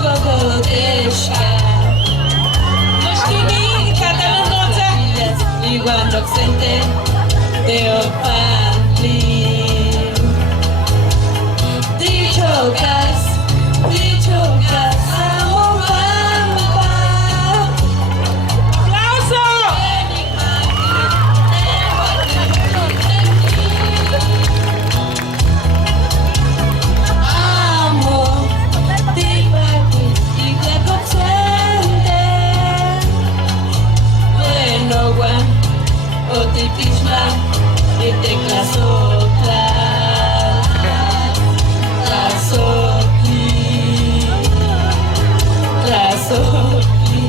kogo deszka. Noștini, cada noța, igual oxente, de opali. Dicho gas, amo pampa. Aplauso! Amo, tipaki, igual oxente. Bueno, guan, o tipisla, y te clasotla. Rasoki,